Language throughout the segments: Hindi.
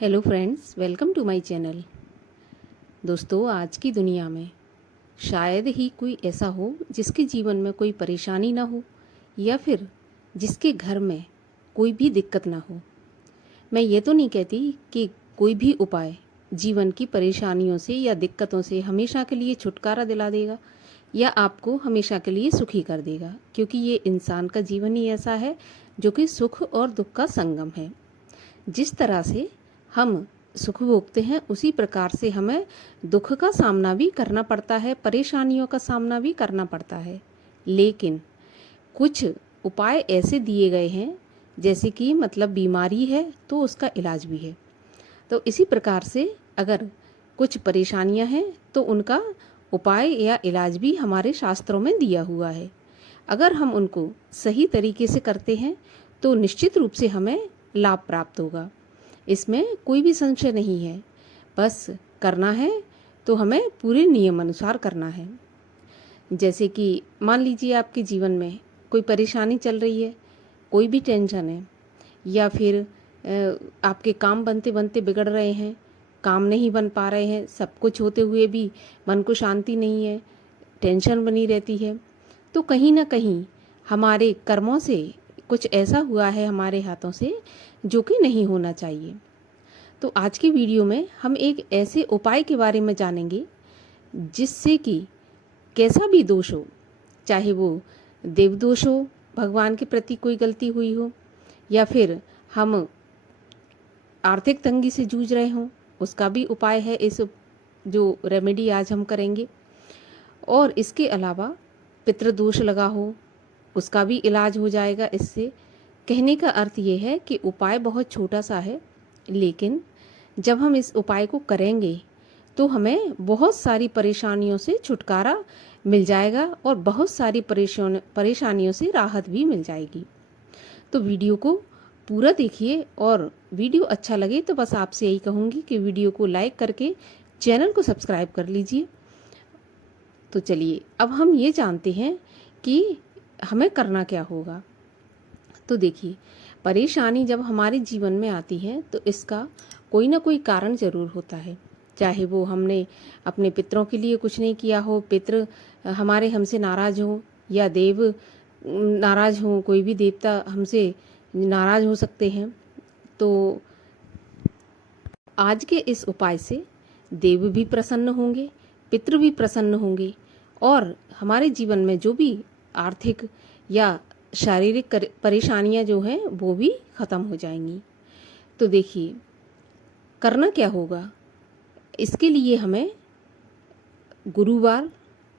Hello friends, welcome to my channel. दोस्तों, आज की दुनिया में शायद ही कोई ऐसा हो जिसके जीवन में कोई परेशानी ना हो या फिर जिसके घर में कोई भी दिक्कत ना हो। मैं ये तो नहीं कहती कि कोई भी उपाय जीवन की परेशानियों से या दिक्कतों से हमेशा के लिए छुटकारा दिला देगा या आपको हमेशा के लिए सुखी कर देगा, क्योंकि ये इंसान का जीवन ही ऐसा है जो कि सुख और दुख का संगम है। जिस तरह से हम सुख भोगते हैं उसी प्रकार से हमें दुख का सामना भी करना पड़ता है, परेशानियों का सामना भी करना पड़ता है। लेकिन कुछ उपाय ऐसे दिए गए हैं, जैसे कि मतलब बीमारी है तो उसका इलाज भी है। तो इसी प्रकार से अगर कुछ परेशानियां हैं तो उनका उपाय या इलाज भी हमारे शास्त्रों में दिया हुआ है। अगर हम उनको सही तरीके से करते हैं तो निश्चित रूप से हमें लाभ प्राप्त होगा। इसमें कोई भी संशय नहीं है। बस करना है तो हमें पूरे नियम अनुसार करना है। जैसे कि मान लीजिए आपके जीवन में कोई परेशानी चल रही है, कोई भी टेंशन है, या फिर आपके काम बनते बनते बिगड़ रहे हैं, काम नहीं बन पा रहे हैं, सब कुछ होते हुए भी मन को शांति नहीं है, टेंशन बनी रहती है। तो कहीं ना कहीं हमारे कर्मों से कुछ ऐसा हुआ है हमारे हाथों से जो कि नहीं होना चाहिए। तो आज की वीडियो में हम एक ऐसे उपाय के बारे में जानेंगे जिससे कि कैसा भी दोष हो, चाहे वो देव दोष हो, भगवान के प्रति कोई गलती हुई हो, या फिर हम आर्थिक तंगी से जूझ रहे हों, उसका भी उपाय है इस जो रेमेडी आज हम करेंगे। और इसके अलावा पितृदोष लगा हो, उसका भी इलाज हो जाएगा इससे। कहने का अर्थ ये है कि उपाय बहुत छोटा सा है, लेकिन जब हम इस उपाय को करेंगे तो हमें बहुत सारी परेशानियों से छुटकारा मिल जाएगा और बहुत सारी परेशानियों से राहत भी मिल जाएगी। तो वीडियो को पूरा देखिए, और वीडियो अच्छा लगे तो बस आपसे यही कहूँगी कि वीडियो को लाइक करके चैनल को सब्सक्राइब कर लीजिए। तो चलिए अब हम ये जानते हैं कि हमें करना क्या होगा। तो देखिए, परेशानी जब हमारे जीवन में आती है तो इसका कोई ना कोई कारण ज़रूर होता है। चाहे वो हमने अपने पितरों के लिए कुछ नहीं किया हो, पितर हमारे हमसे नाराज़ हों, या देव नाराज़ हों, कोई भी देवता हमसे नाराज़ हो सकते हैं। तो आज के इस उपाय से देव भी प्रसन्न होंगे, पितृ भी प्रसन्न होंगे, और हमारे जीवन में जो भी आर्थिक या शारीरिक परेशानियां जो हैं वो भी ख़त्म हो जाएंगी। तो देखिए, करना क्या होगा। इसके लिए हमें गुरुवार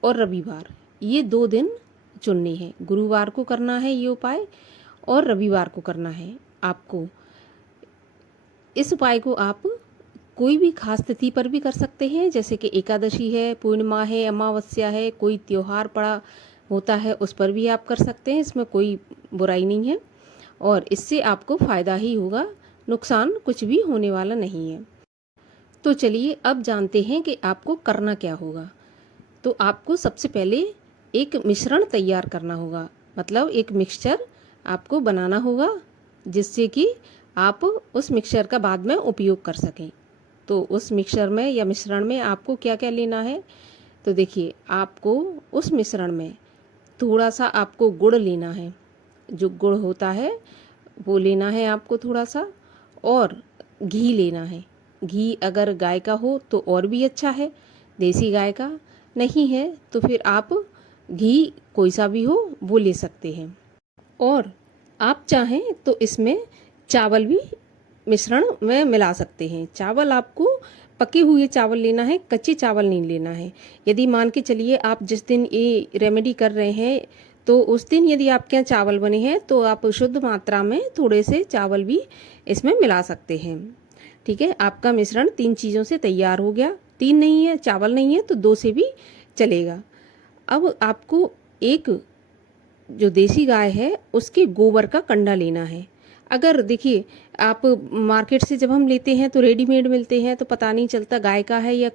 और रविवार, ये 2 दिन चुनने हैं। गुरुवार को करना है ये उपाय और रविवार को करना है आपको। इस उपाय को आप कोई भी खास तिथि पर भी कर सकते हैं, जैसे कि एकादशी है, पूर्णिमा है, अमावस्या है, कोई त्योहार पड़ा होता है उस पर भी आप कर सकते हैं। इसमें कोई बुराई नहीं है और इससे आपको फ़ायदा ही होगा, नुकसान कुछ भी होने वाला नहीं है। तो चलिए अब जानते हैं कि आपको करना क्या होगा। तो आपको सबसे पहले एक मिश्रण तैयार करना होगा, मतलब एक मिक्सचर आपको बनाना होगा, जिससे कि आप उस मिक्सचर का बाद में उपयोग कर सकें। तो उस मिक्सचर में या मिश्रण में आपको क्या क्या लेना है। तो देखिए, आपको उस मिश्रण में थोड़ा सा आपको गुड़ लेना है, जो गुड़ होता है वो लेना है आपको थोड़ा सा, और घी लेना है। घी अगर गाय का हो तो और भी अच्छा है, देसी गाय का नहीं है तो फिर आप घी कोई सा भी हो वो ले सकते हैं। और आप चाहें तो इसमें चावल भी मिश्रण में मिला सकते हैं। चावल आपको पके हुए चावल लेना है, कच्चे चावल नहीं लेना है। यदि मान के चलिए आप जिस दिन ये रेमेडी कर रहे हैं तो उस दिन यदि आपके यहाँ चावल बने हैं तो आप शुद्ध मात्रा में थोड़े से चावल भी इसमें मिला सकते हैं। ठीक है, आपका मिश्रण 3 चीज़ों से तैयार हो गया। 3 नहीं है, चावल नहीं है तो 2 से भी चलेगा। अब आपको एक जो देसी गाय है उसके गोबर का कंडा लेना है। अगर देखिए, आप मार्केट से जब हम लेते हैं तो रेडीमेड मिलते हैं तो पता नहीं चलता गाय का है या,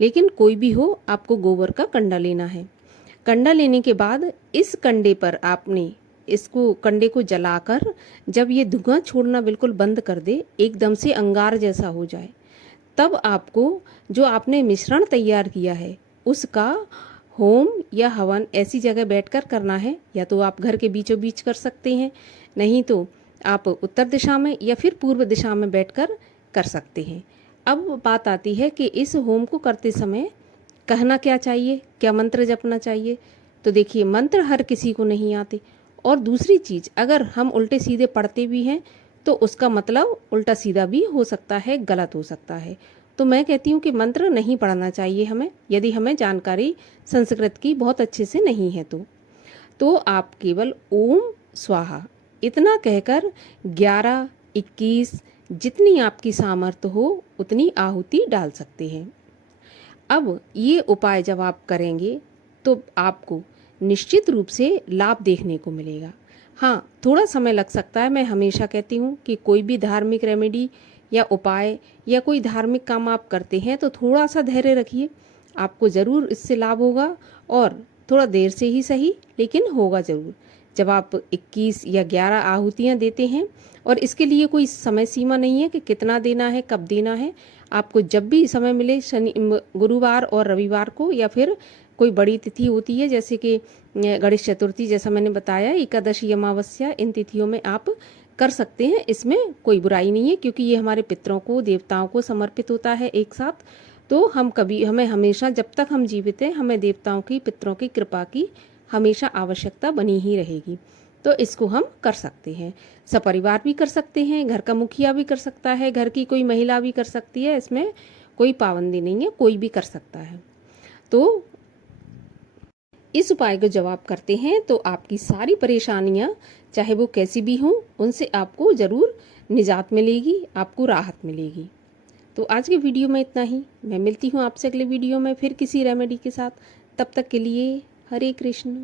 लेकिन कोई भी हो आपको गोबर का कंडा लेना है। कंडा लेने के बाद इस कंडे पर आपने इसको कंडे को जलाकर जब ये धुआं छोड़ना बिल्कुल बंद कर दे, एकदम से अंगार जैसा हो जाए, तब आपको जो आपने मिश्रण तैयार किया है उसका होम या हवन ऐसी जगह बैठकर करना है। या तो आप घर के बीचों बीच कर सकते हैं, नहीं तो आप उत्तर दिशा में या फिर पूर्व दिशा में बैठकर कर सकते हैं। अब बात आती है कि इस होम को करते समय कहना क्या चाहिए, क्या मंत्र जपना चाहिए। तो देखिए, मंत्र हर किसी को नहीं आते, और दूसरी चीज़, अगर हम उल्टे सीधे पढ़ते भी हैं तो उसका मतलब उल्टा सीधा भी हो सकता है, गलत हो सकता है। तो मैं कहती हूँ कि मंत्र नहीं पढ़ना चाहिए हमें, यदि हमें जानकारी संस्कृत की बहुत अच्छे से नहीं है तो आप केवल ओम स्वाहा इतना कहकर 11, 21 जितनी आपकी सामर्थ्य हो उतनी आहुति डाल सकते हैं। अब ये उपाय जब आप करेंगे तो आपको निश्चित रूप से लाभ देखने को मिलेगा। हाँ, थोड़ा समय लग सकता है। मैं हमेशा कहती हूँ कि कोई भी धार्मिक रेमेडी या उपाय या कोई धार्मिक काम आप करते हैं तो थोड़ा सा धैर्य रखिए, आपको ज़रूर इससे लाभ होगा, और थोड़ा देर से ही सही लेकिन होगा ज़रूर। जब आप 21 या 11 आहुतियाँ देते हैं, और इसके लिए कोई समय सीमा नहीं है कि कितना देना है, कब देना है, आपको जब भी समय मिले, गुरुवार और रविवार को, या फिर कोई बड़ी तिथि होती है जैसे कि गणेश चतुर्थी, जैसा मैंने बताया, एकादशी, अमावस्या, इन तिथियों में आप कर सकते हैं। इसमें कोई बुराई नहीं है, क्योंकि ये हमारे पितरों को, देवताओं को समर्पित होता है एक साथ। तो हमें हमेशा, जब तक हम जीवित हैं, हमें देवताओं की, पितरों की कृपा की हमेशा आवश्यकता बनी ही रहेगी। तो इसको हम कर सकते हैं, सपरिवार भी कर सकते हैं, घर का मुखिया भी कर सकता है, घर की कोई महिला भी कर सकती है, इसमें कोई पाबंदी नहीं है, कोई भी कर सकता है। तो इस उपाय को जब आप करते हैं तो आपकी सारी परेशानियां, चाहे वो कैसी भी हों, उनसे आपको ज़रूर निजात मिलेगी, आपको राहत मिलेगी। तो आज के वीडियो में इतना ही। मैं मिलती हूँ आपसे अगले वीडियो में फिर किसी रेमेडी के साथ। तब तक के लिए हरे कृष्ण।